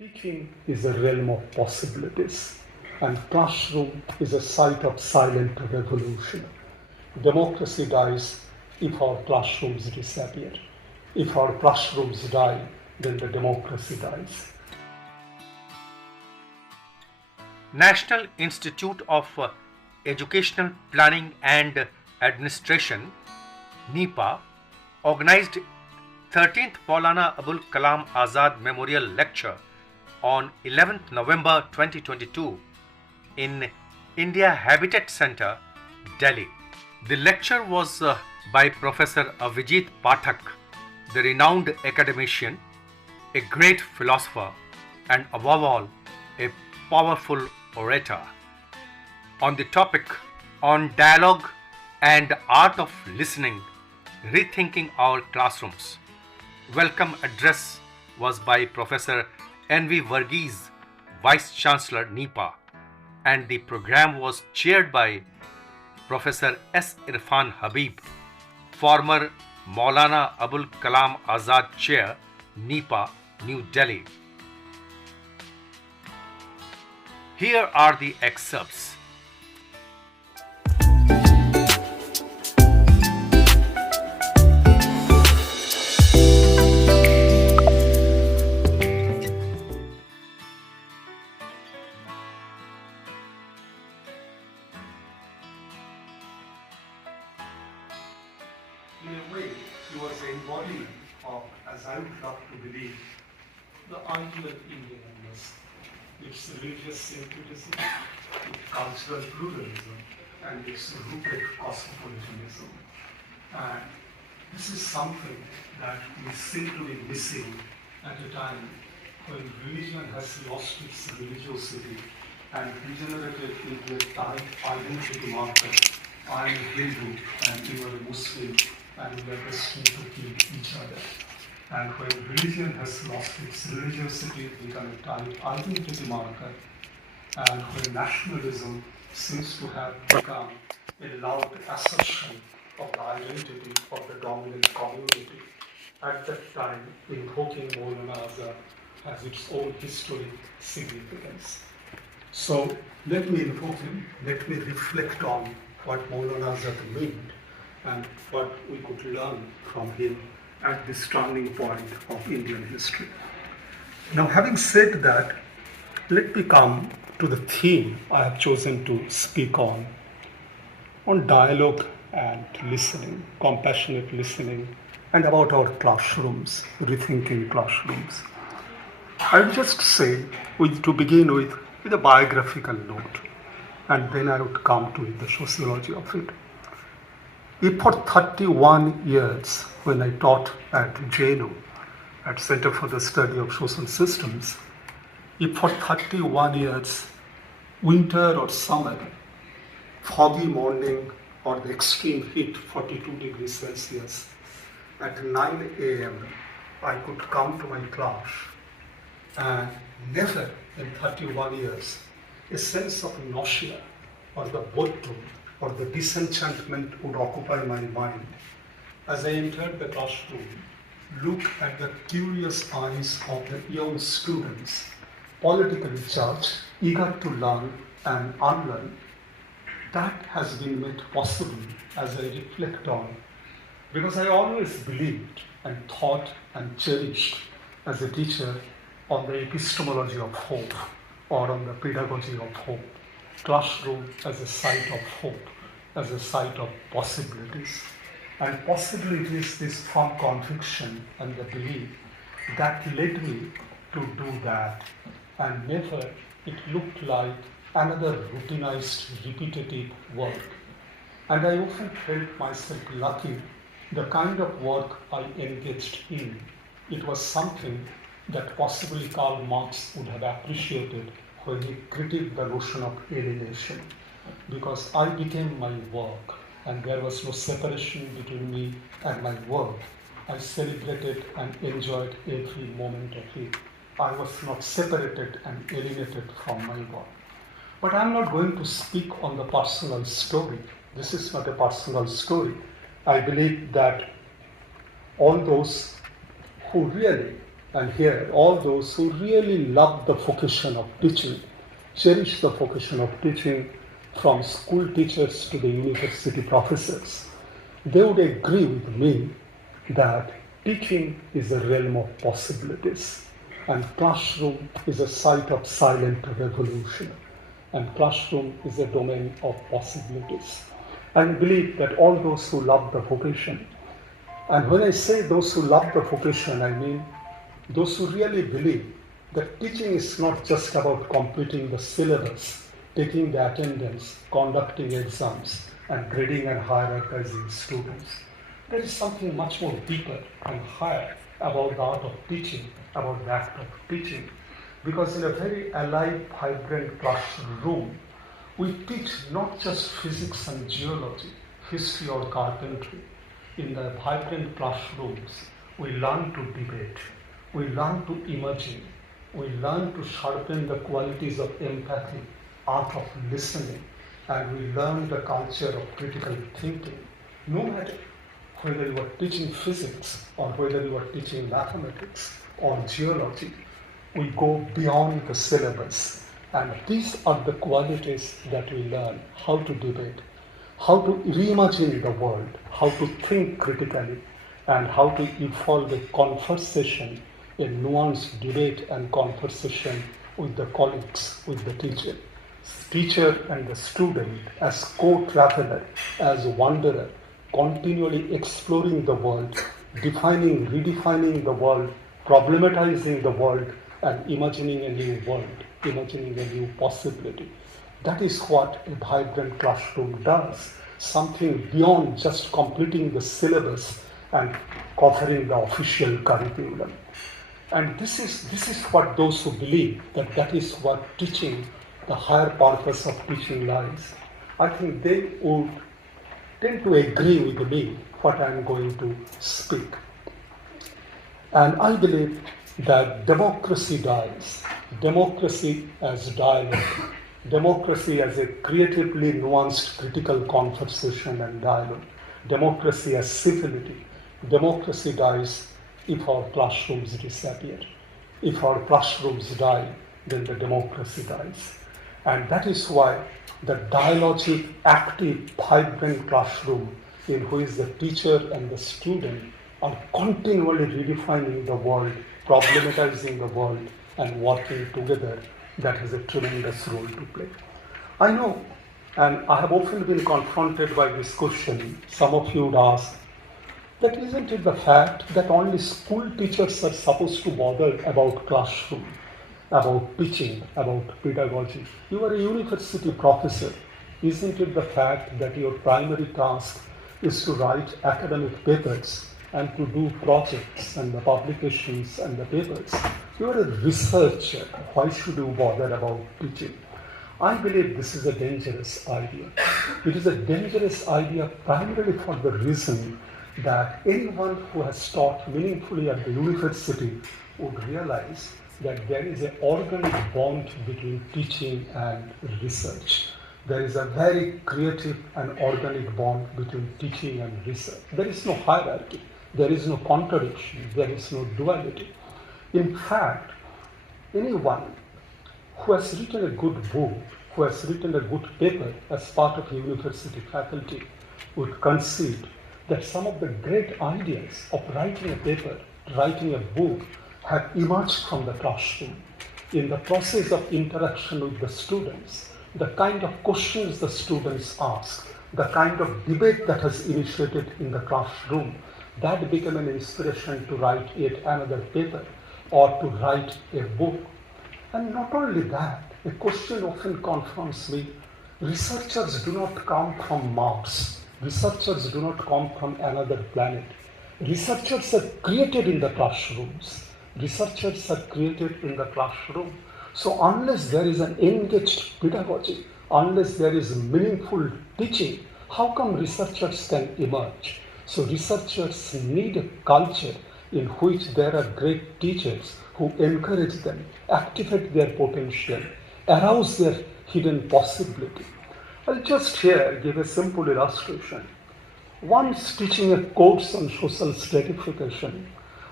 Teaching is a realm of possibilities, and classroom is a site of silent revolution. Democracy dies if our classrooms disappear. If our classrooms die, then the democracy dies. National Institute of Educational Planning and Administration, NIEPA, organized 13th Maulana Abul Kalam Azad Memorial Lecture on 11th November 2022 in India Habitat Center, Delhi. The lecture was by Professor Avijit Pathak, the renowned academician, a great philosopher, and above all, a powerful orator. On the topic on dialogue and art of listening, rethinking our classrooms. Welcome address was by Professor N.V. Varghese, Vice Chancellor NIEPA, and the program was chaired by Professor S. Irfan Habib, former Maulana Abul Kalam Azad Chair, NIEPA, New Delhi. Here are the excerpts. In a way, he was the embodiment of, as I would love to believe, the ideal Indianness, its religious simplicity, its cultural pluralism, and its rooted cosmopolitanism. And this is something that we seem to be missing at a time when religion has lost its religiosity and degenerated into a tight identity marker. I am a Hindu and you are a Muslim, and we are destined to kill each other. And when religion has lost its religiosity, it becomes a tight identity marker. And when nationalism seems to have become a loud assertion of the identity of the dominant community, at that time, invoking Maulana Azad has its own historic significance. So let me invoke him, let me reflect on what Maulana Azad meant and what we could learn from him at this turning point of Indian history. Now, having said that, let me come to the theme I have chosen to speak on dialogue and listening, compassionate listening, and about our classrooms, rethinking classrooms. I would just say, to begin with a biographical note, and then I would come to the sociology of it. If for 31 years, when I taught at JNU, at Center for the Study of Social Systems, if for 31 years, winter or summer, foggy morning or the extreme heat, 42 degrees Celsius, at 9 a.m., I could come to my class and never in 31 years, a sense of nausea or the boredom or the disenchantment would occupy my mind. As I entered the classroom, look at the curious eyes of the young students, politically charged, eager to learn and unlearn. That has been made possible as I reflect on, because I always believed and thought and cherished as a teacher on the epistemology of hope or on the pedagogy of hope. Classroom as a site of hope, as a site of possibilities. And possibly it is this firm conviction and the belief that led me to do that. And never it looked like another routinized, repetitive work. And I often felt myself lucky the kind of work I engaged in. It was something that possibly Karl Marx would have appreciated when he critiqued the notion of alienation, because I became my work and there was no separation between me and my work. I celebrated and enjoyed every moment of it. I was not separated and alienated from my work. But I'm not going to speak on the personal story. This is not a personal story. I believe that all those who really And here, all those who really love the vocation of teaching, cherish the vocation of teaching, from school teachers to the university professors, they would agree with me that teaching is a realm of possibilities, and classroom is a site of silent revolution, and classroom is a domain of possibilities. I believe that all those who love the vocation, and when I say those who love the vocation, I mean those who really believe that teaching is not just about completing the syllabus, taking the attendance, conducting exams, and grading and hierarchizing students. There is something much more deeper and higher about the art of teaching, about the act of teaching. Because in a very alive, vibrant classroom, we teach not just physics and geology, history or carpentry. In the vibrant classrooms, we learn to debate, we learn to imagine, we learn to sharpen the qualities of empathy, art of listening, and we learn the culture of critical thinking. No matter whether you are teaching physics or whether you are teaching mathematics or geology, we go beyond the syllabus. And these are the qualities that we learn: how to debate, how to reimagine the world, how to think critically, and how to evolve a conversation, a nuanced debate and conversation with the colleagues, with the teacher and the student as co-traveler, as wanderer, continually exploring the world, defining, redefining the world, problematizing the world, and imagining a new world, imagining a new possibility. That is what a vibrant classroom does, something beyond just completing the syllabus and covering the official curriculum. And this is what those who believe that is what teaching, the higher purpose of teaching lies, I think they would tend to agree with me what I am going to speak. And I believe that democracy dies. Democracy as dialogue. Democracy as a creatively nuanced critical conversation and dialogue. Democracy as civility. Democracy dies if our classrooms disappear. If our classrooms die, then the democracy dies. And that is why the dialogic, active, vibrant classroom in which the teacher and the student are continually redefining the world, problematizing the world, and working together, that has a tremendous role to play. I know, and I have often been confronted by this question. Some of you would ask, that isn't it the fact that only school teachers are supposed to bother about classroom, about teaching, about pedagogy? You are a university professor. Isn't it the fact that your primary task is to write academic papers and to do projects and the publications and the papers? You are a researcher. Why should you bother about teaching? I believe this is a dangerous idea. It is a dangerous idea primarily for the reason that anyone who has taught meaningfully at the university would realize that there is an organic bond between teaching and research. There is a very creative and organic bond between teaching and research. There is no hierarchy. There is no contradiction. There is no duality. In fact, anyone who has written a good book, who has written a good paper as part of university faculty would concede that some of the great ideas of writing a paper, writing a book, have emerged from the classroom. In the process of interaction with the students, the kind of questions the students ask, the kind of debate that has initiated in the classroom, that became an inspiration to write yet another paper or to write a book. And not only that, a question often confronts me: researchers do not come from Mars. Researchers do not come from another planet. Researchers are created in the classrooms. Researchers are created in the classroom. So unless there is an engaged pedagogy, unless there is meaningful teaching, how come researchers can emerge? So researchers need a culture in which there are great teachers who encourage them, activate their potential, arouse their hidden possibility. I'll just here give a simple illustration. Once teaching a course on social stratification,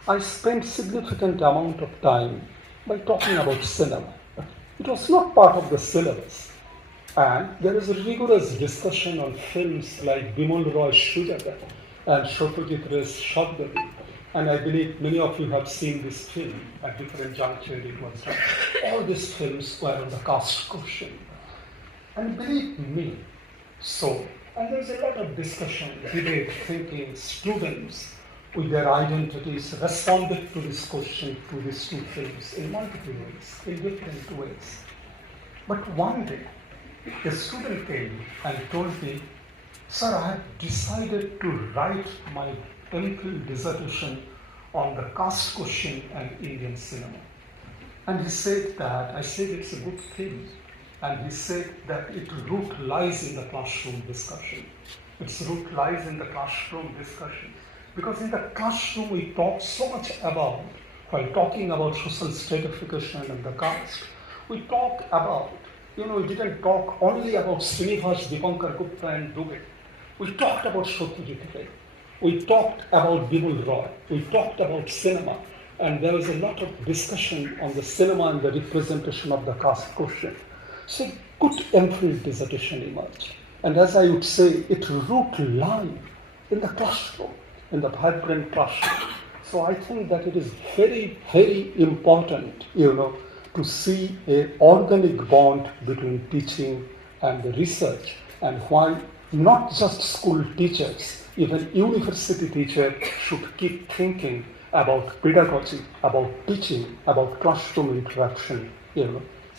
I spent significant amount of time by talking about cinema. It was not part of the syllabus. And there is a rigorous discussion on films like Bimal Roy's Shujaga and Satyajit Ray's Shabdavi. And I believe many of you have seen this film at different junctures. It was done. All these films were on the caste question. And believe me, and there's a lot of discussion, debate, thinking, students with their identities responded to this question, to these two films in multiple ways, in different ways. But one day, a student came and told me, "Sir, I have decided to write my MPhil dissertation on the caste question and Indian cinema." And he said that, I said it's a good thing. And he said that its root lies in the classroom discussion. Its root lies in the classroom discussion. Because in the classroom we talk so much about, while talking about social stratification and the caste, we talk about, we didn't talk only about Srinivas, Dipankar Gupta and Dubey. We talked about Satyajit Ray. We talked about Bimal Roy. We talked about cinema. And there was a lot of discussion on the cinema and the representation of the caste question. So good MPhil dissertation emerged. And as I would say, its root lies in the classroom, in the vibrant classroom. So I think that it is very, very important, to see an organic bond between teaching and the research, and why not just school teachers, even university teachers should keep thinking about pedagogy, about teaching, about classroom interaction.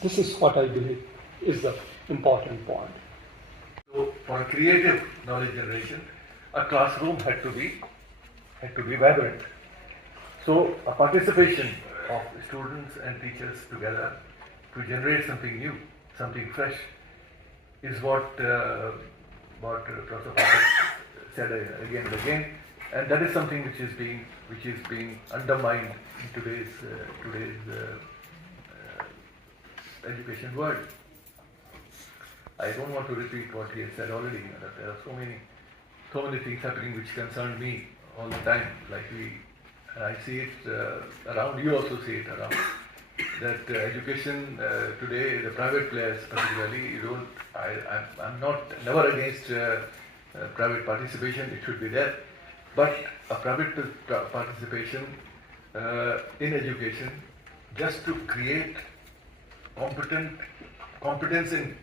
This is what I believe is the important point. So for a creative knowledge generation, a classroom had to be vibrant. So a participation of students and teachers together to generate something new, something fresh, is what Professor Pathak said again and again, and that is something which is being undermined in today's education world. I don't want to repeat what he has said already. That there are so many things happening which concern me all the time. I see it around. You also see it around. That education today, the private players particularly, I'm never against private participation. It should be there, but a private participation in education just to create competence in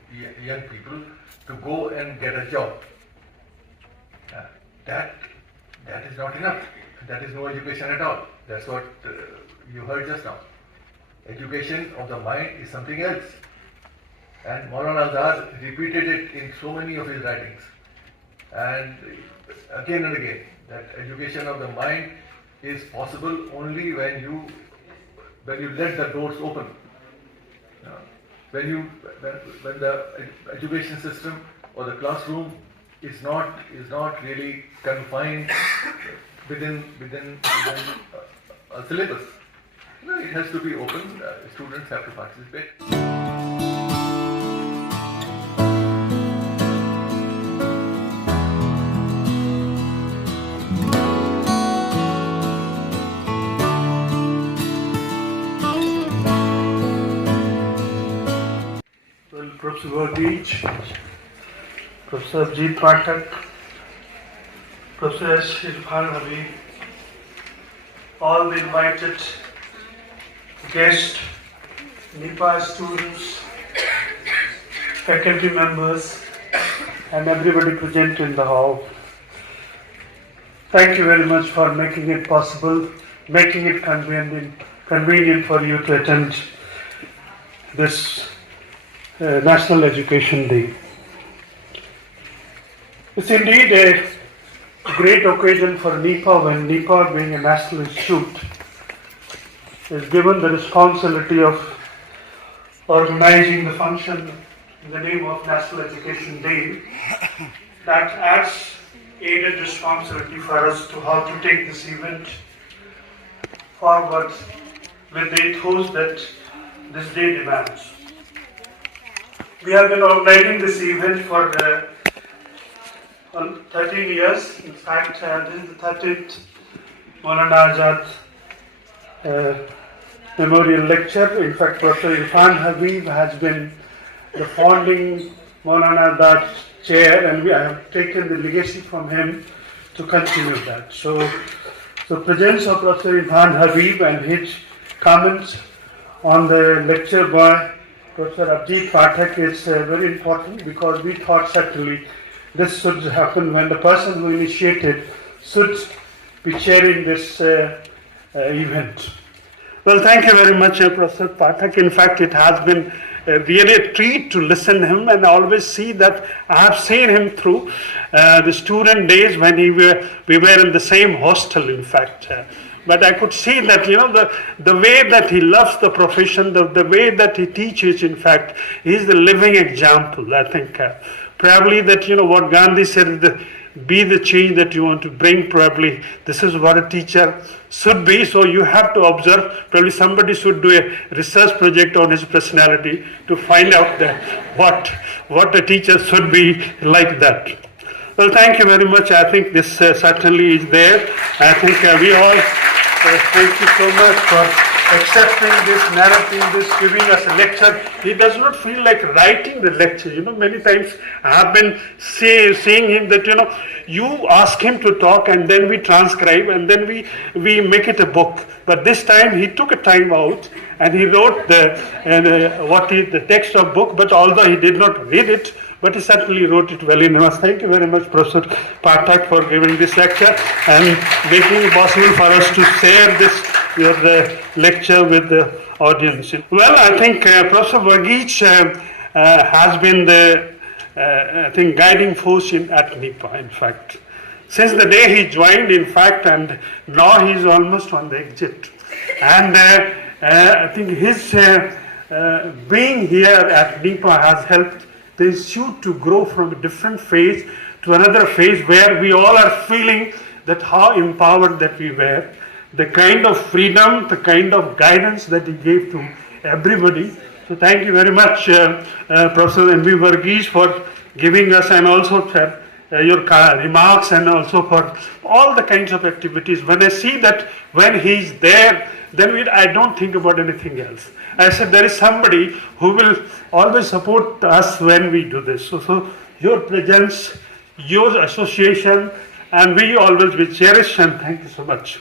young people to go and get a job. That is not enough. That is no education at all. That's what you heard just now. Education of the mind is something else. And Maulana Azad repeated it in so many of his writings. And again, that education of the mind is possible only when you let the doors open. When the education system or the classroom is not really confined within a syllabus. It has to be open. Students have to participate. Professor Avijit, Professor Avijit Pathak, Professor Irfan Habib, all the invited guests, NIEPA students, faculty members, and everybody present in the hall. Thank you very much for making it possible, making it convenient for you to attend this National Education Day. It's indeed a great occasion for NIEPA when NIEPA, being a national institute, is given the responsibility of organizing the function in the name of National Education Day. That adds added responsibility for us to how to take this event forward with the ethos that this day demands. We have been organizing this event for 13 years. In fact, this is the 13th Maulana Azad Memorial Lecture. In fact, Professor Irfan Habib has been the founding Maulana Azad chair, and I have taken the legacy from him to continue that. So presence of Professor Irfan Habib and his comments on the lecture by Professor Avijit Pathak is very important, because we thought certainly this should happen when the person who initiated should be chairing this event. Well, thank you very much, Professor Pathak. In fact, it has been really a treat to listen to him, and I always see that I have seen him through the student days when we were in the same hostel, in fact. But I could see that, the way that he loves the profession, the way that he teaches, in fact, he is the living example. I think probably that, what Gandhi said, be the change that you want to bring, probably this is what a teacher should be. So you have to observe, probably somebody should do a research project on his personality to find out what a teacher should be like that. Well, thank you very much. I think this certainly is there. I think we all thank you so much for accepting this narrative, this giving us a lecture. He does not feel like writing the lecture. Many times I have been seeing him that, you ask him to talk and then we transcribe and then we make it a book. But this time he took a time out and he wrote the text of book, but although he did not read it, but he certainly wrote it well enough. Thank you very much, Professor Pathak, for giving this lecture and making it possible for us to share your lecture with the audience. Well, I think Professor Avijit has been the guiding force at NIEPA, in fact. Since the day he joined, in fact, and now he is almost on the exit. And I think his being here at NIEPA has helped the institute to grow from a different phase to another phase where we all are feeling that how empowered that we were, the kind of freedom, the kind of guidance that he gave to everybody. So thank you very much, Professor M.B. Varghese, for giving us, and also for your remarks, and also for all the kinds of activities. When I see that when he's there, then I don't think about anything else. I said there is somebody who will always support us when we do this. So your presence, your association, and we always will cherish, and thank you so much.